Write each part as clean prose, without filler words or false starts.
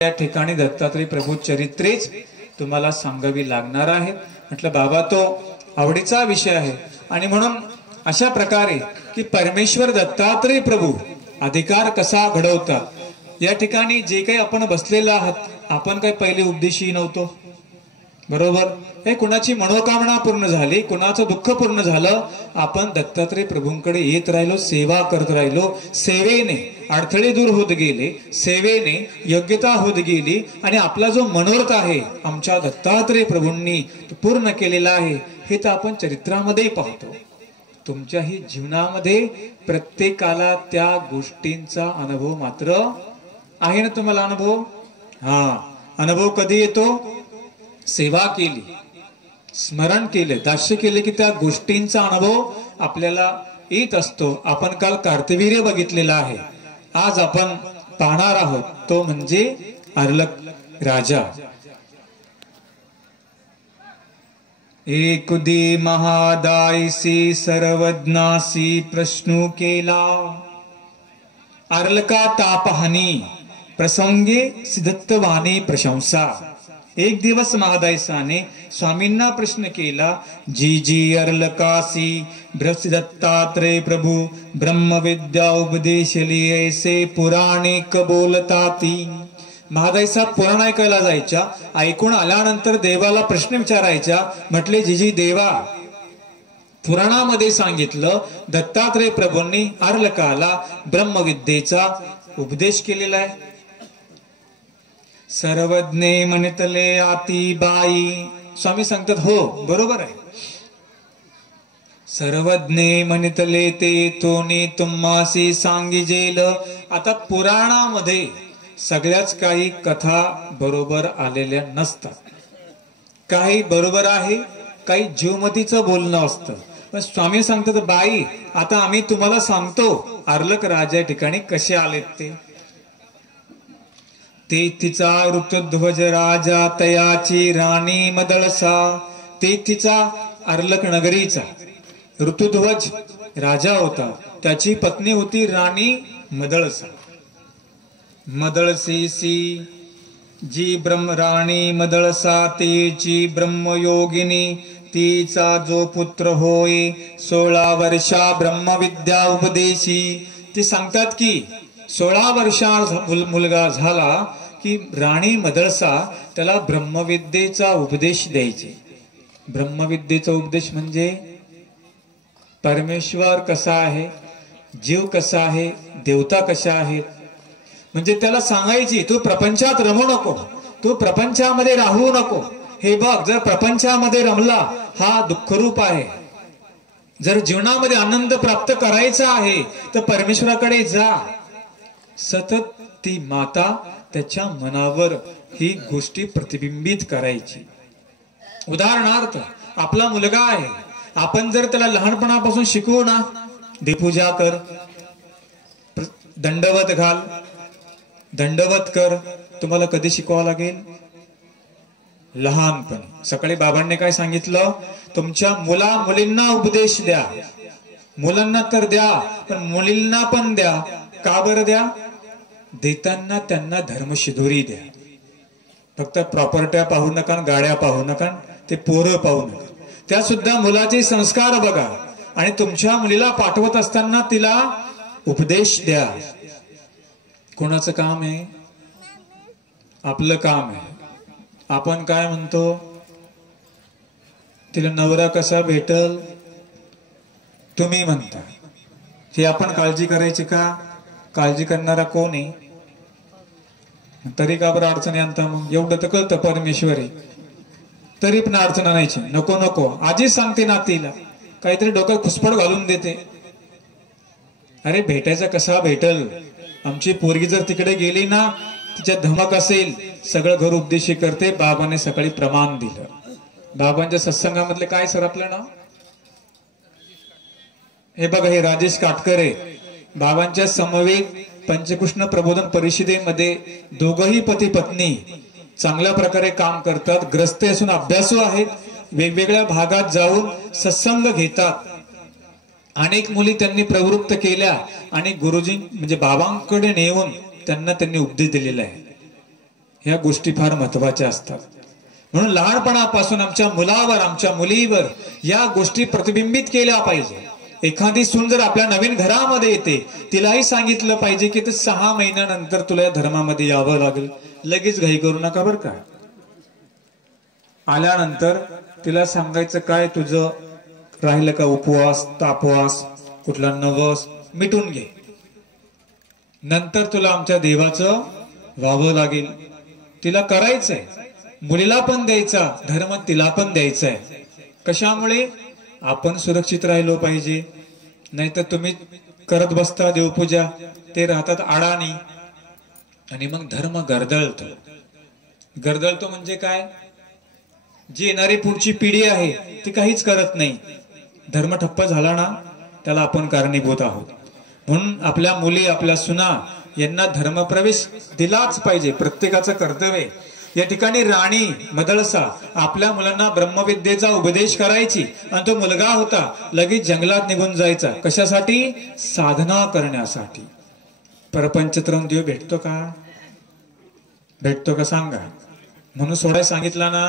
या ठिकाणी दत्तात्रय प्रभू चरित्रेच तुम्हाला सांगावी लागणार आहेत. म्हटलं बाबा तो आवडीचा विषय आहे आणि म्हणून अशा प्रकारे की परमेश्वर दत्तात्रय प्रभू अधिकार कसा घडवतात या ठिकाणी जे काही आपण बसलेला आहात आपण काही पहिले उपदेशी नव्हतो, बरोबर. हे कुणाची मनोकामना पूर्ण झाली, कुणाचं दुःख पूर्ण झालं, आपण दत्तात्रय प्रभूंकडे येत राहिलो, सेवा करत राहिलो. सेवेने अडथळे दूर होत गेले, सेवेने योग्यता होत गेली आणि आपला जो मनोरथ आहे आमच्या दत्तात्रय प्रभूंनी पूर्ण केलेला आहे हे तर आपण चरित्रामध्ये पाहतो. तुमच्याही जीवनामध्ये प्रत्येकाला त्या गोष्टींचा अनुभव मात्र आहे ना. तुम्हाला अनुभव, अनुभव कधी येतो? सेवा केली, स्मरण केले, दास्य केले की त्या गोष्टींचा अनुभव आपल्याला येत असतो. आपण काल कार्तवीर्य बघितलेला आहे, आज आपण पाहणार आहोत तो म्हणजे अर्लक राजा. एकुदी महादायसी सर्वज्ञासी प्रश्न केला, अर्लका तापहानी प्रसंगे सिद्धत्वानी प्रशंसा. एक दिवस महादायसाने स्वामींना प्रश्न केला, जी जी अर्लकासी दत्तात्रय प्रभू ब्रह्मविद्या उपदेशली ऐसे पुराणिक बोलताती. महादायसा पुराण ऐकायला जायच्या, ऐकून आल्यानंतर देवाला प्रश्न विचारायच्या. म्हटले जी देवा, पुराणामध्ये सांगितलं दत्तात्रय प्रभूंनी अर्लकाला ब्रह्मविद्येचा उपदेश केलेला आहे. सर्वज्ञे म्हणतले आती बाई. स्वामी सांगतात हो बरोबर आहे. सर्वज्ञे म्हणतले ते तोनी तुम्हासी सांगिजेल. आता पुराणामध्ये सगळ्याच काही कथा बरोबर आलेल्या नसतात, काही बरोबर आहे, काही जीवमतीचं बोलणं असतं. पण स्वामी सांगतात बाई आता आम्ही तुम्हाला सांगतो अर्लक राजा ठिकाणी कसे आलेत ते. तेथीचा ऋतुध्वज राजा तयाची राणी मदळसा. तेथीचा अर्लक नगरीचा ऋतुध्वज राजा होता, त्याची पत्नी होती राणी मदळसा. मदळसीसी जी ब्रह्म राणी मदळसा तेची ब्रह्मयोगिनी. तिचा जो पुत्र होय 16 वर्षा ब्रह्मविद्या उपदेशी. ते सांगतात की 16 वर्षा मुलगा झाला की राणी मदळसा त्याला ब्रह्मविद्येचा उपदेश द्यायचे. ब्रह्मविद्येचा उपदेश म्हणजे परमेश्वर कसा आहे, जीव कसा आहे, देवता कशा आहेत, म्हणजे त्याला सांगायची तू प्रपंचात रमू नको, तू प्रपंचामध्ये राहू नको. हे बघ, जर प्रपंचामध्ये रमला हा दुःखरूप आहे. जर जीवनामध्ये आनंद प्राप्त करायचा आहे तर परमेश्वराकडे जा. सतत ती माता त्याच्या मनावर ही गोष्टी प्रतिबिंबित करायची. उदाहरणार्थ आपला मुलगा आहे, आपण जर त्याला लहानपणापासून शिकवू ना, देवपूजा कर, दंडवत घाल, दंडवत कर, तुम्हाला कधी शिकवावं लागेल? लहानपणी. सकाळी बाबांनी काय सांगितलं? तुमच्या मुलींना उपदेश द्या. मुलांना तर द्या पण मुलींना पण द्या. का बरं द्या? देताना त्यांना धर्मशिदोरी द्या. फक्त प्रॉपर्ट्या पाहू नका, गाड्या पाहू नका, ते पोरं पाहू नका. त्या सुद्धा मुलाचे संस्कार बघा आणि तुमच्या मुलीला पाठवत असताना तिला उपदेश द्या. कोणाचं काम आहे? आपलं काम आहे. आपण काय म्हणतो? तिला नवरा कसा भेटल तुम्ही म्हणता. हे आपण काळजी करायची का? काळजी करणारा कोण आहे? तरी का बरं अडचणी आणता? मग एवढं तर कळतं परमेश्वरी, तरी पण अडचण आणायची नको नको. आजीच सांगते नातीला, काहीतरी डोक्यात खुसपड घालून देते. अरे भेटायचा कसा भेटल? आमची पोरगी जर तिकडे गेली ना, तिच्यात धमक असेल, सगळं घर उपदेशी करते. बाबाने सकाळी प्रमाण दिलं. बाबांच्या सत्संगामधले काय सर आपलं नाव? हे बघा, हे राजेश काटकर आहे. बाबांच्या समवेत पंचकृष्ण प्रबोधन परिषदेमध्ये दोघही पती पत्नी चांगल्या प्रकारे काम करतात. ग्रस्ते असून अभ्यासू आहेत. वेगवेगळ्या भागात जाऊन सत्संग घेतात. अनेक मुली त्यांनी प्रवृत्त केल्या आणि गुरुजी म्हणजे बाबांकडे नेऊन त्यांना त्यांनी उपदेश दिलेला आहे. ह्या गोष्टी फार महत्वाच्या असतात. म्हणून लहानपणापासून आमच्या मुलावर आमच्या मुलीवर या गोष्टी प्रतिबिंबित केल्या पाहिजे. एखादी सून जर आपल्या नवीन घरामध्ये येते, तिलाही सांगितलं पाहिजे की ते 6 महिन्यानंतर तुला या धर्मामध्ये यावं लागेल. लगेच घाई करू नका बरं का. आल्यानंतर तिला सांगायचं काय, तुझं राहिलं का उपवास, तापवास, कुठला नवस मिटून घे. नंतर तुला आमच्या देवाचं व्हावं लागेल. तिला करायचंय, मुलीला पण द्यायचा धर्म, तिला पण द्यायचा आहे. कशामुळे? आपण सुरक्षित राहिलो पाहिजे. नाहीतर तुम्ही करत बसता देवपूजा, ते राहतात अडाणी, आणि मग धर्म गर्दळतो. गर्दळतो म्हणजे काय? जी येणारी पुढची पिढी आहे ती काहीच करत नाही. धर्म ठप्प झाला ना, त्याला आपण कारणीभूत आहोत. म्हणून आपल्या मुली, आपल्या सुना यांना धर्मप्रवेश दिलाच पाहिजे. प्रत्येकाचं कर्तव्य. या ठिकाणी राणी मदळसा आपल्या मुलांना ब्रह्मविद्येचा उपदेश करायची, आणि तो मुलगा होता लगेच जंगलात निघून जायचा. कशासाठी? साधना करण्यासाठी. परपंचत्रम देव भेटतो का? भेटतो का सांगा? म्हणून सोडाय सांगितला ना,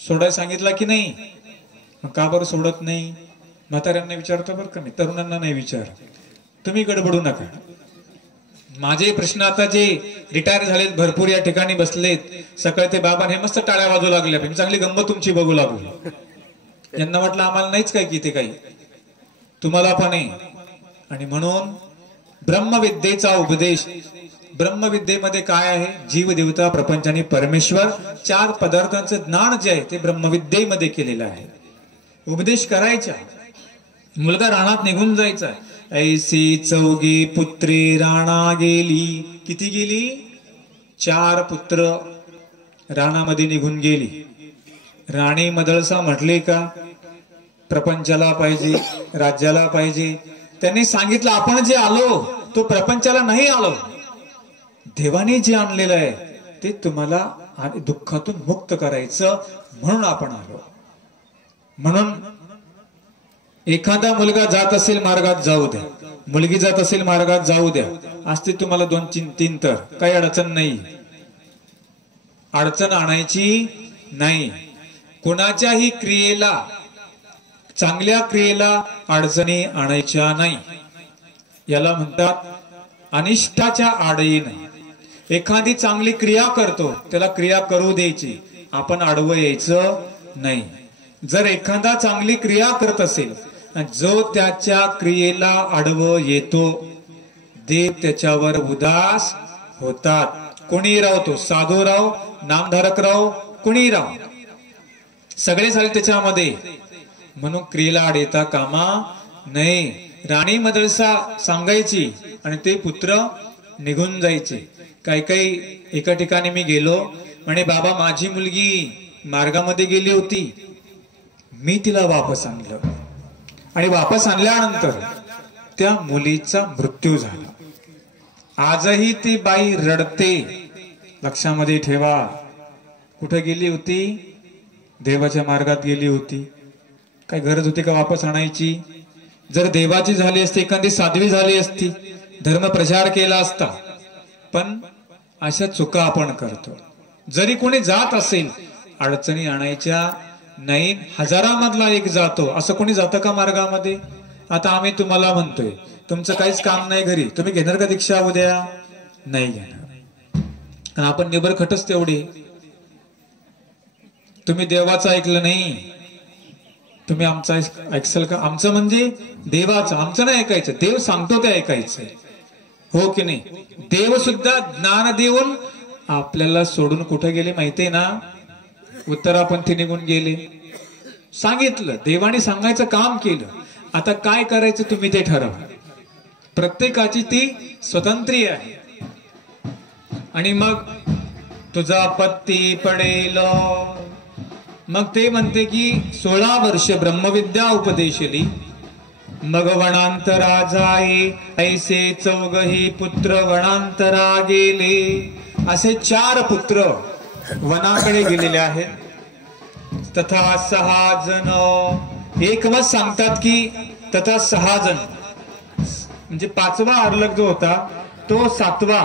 सोडाय सांगितला की नाही? मग का बरं सोडत नाही? म्हाताऱ्यांना विचारतो बरं का मी, तरुणांना नाही विचार. तुम्ही गडबडू नका. माझे प्रश्न आता जे रिटायर झालेत भरपूर या ठिकाणी बसलेत, सकाळी ते बाबा हे मस्त टाळ्या वाजू लागले, मी चांगली गंमत तुमची बघू लागलो. यांना वाटलं आम्हाला नाहीच काय की ते काही, तुम्हाला पण आहे. आणि म्हणून ब्रह्मविद्येचा उपदेश. ब्रह्मविद्येमध्ये काय आहे? जीव, देवता, प्रपंच आणि परमेश्वर 4 पदार्थांचं ज्ञान जे आहे ते ब्रह्मविद्येमध्ये केलेलं आहे. उपदेश करायचा. मुलगा रानात निघून जायचा. ऐसी 4 पुत्री राणा गेली. किती गेली? 4 पुत्र रानामध्ये निघून गेली. राणी मदळसा म्हटली का प्रपंचाला पाहिजे, राज्याला पाहिजे. त्यांनी सांगितलं आपण जे आलो तो प्रपंचाला नाही आलो, देवाने जे आणलेलं आहे ते तुम्हाला दुःखातून मुक्त करायचं म्हणून आपण आलो. म्हणून एखादा मुलगा जात असेल मार्गात जाऊ द्या, मुलगी जात असेल मार्गात जाऊ द्या. असते तुम्हाला 2-3 तर काही अडचण नाही. अडचण आणायची नाही. कोणाच्याही क्रियेला, चांगल्या क्रियेला अडचणी आणायच्या नाही. याला म्हणतात अनिष्टाच्या आडही नाही. एखादी चांगली क्रिया करतो त्याला क्रिया करू द्यायची, आपण आडवं यायचं नाही. जर एखादा चांगली क्रिया करत असेल, जो त्याच्या क्रियेला आडवं येतो, देव त्याच्यावर उदास होतात. कोणी राव, तो साधू राव, नामधारक राव, कोणी राव, सगळे झाले त्याच्यामध्ये. म्हणून क्रियेला आड येता कामा नाही. राणी मदळसा सांगायची आणि ते पुत्र निघून जायचे. काही एका ठिकाणी मी गेलो, म्हणे बाबा माझी मुलगी मार्गामध्ये गेली होती, मी तिला वापस आणलं, आणि वापस आणल्यानंतर त्या मुलीचा मृत्यू झाला. आजही ती बाई रडते. लक्षामध्ये ठेवा. कुठे गेली होती? देवाच्या मार्गात गेली होती. काय गरज होती का वापस आणायची? जर देवाची झाली असती, एखादी साध्वी झाली असती, धर्म प्रचार केला असता. पण अशा चुका आपण करतो. जरी कोणी जात असेल, अडचणी आणायच्या नाही. 1000मधला एक जातो, असं कोणी जातं का मार्गामध्ये? आता आम्ही तुम्हाला म्हणतोय तुमचं काहीच काम नाही घरी, तुम्ही घेणार का दीक्षा उद्या? नाही घेणार. आणि आपण निबरखटच तेवढी. तुम्ही देवाचं ऐकलं नाही, तुम्ही आमचं ऐकसाल का? आमचं म्हणजे देवाचं, आमचं नाही ऐकायचं. देव सांगतो ते ऐकायचं, हो की नाही? देव सुद्धा ज्ञान देऊन आपल्याला सोडून कुठे गेले माहितीये ना? उत्तरापंथी निघून गेले. सांगितलं, देवाने सांगायचं काम केलं. आता काय करायचं तुम्ही ते ठरवा. प्रत्येकाची ती स्वतंत्री आहे. आणि मग तुझा पत्ती पडेल. मग ते म्हणते की 16 वर्ष ब्रह्मविद्या उपदेशली, मग वनांतरा जाये, ऐसे 4 पुत्र वनांतरा गेले. असे 4 पुत्र वनाकडे गेलेले आहेत. तथा 6 जण, एक मत सांगतात की तथा 6 जण, म्हणजे 5वा अर्लक जो होता तो 7वा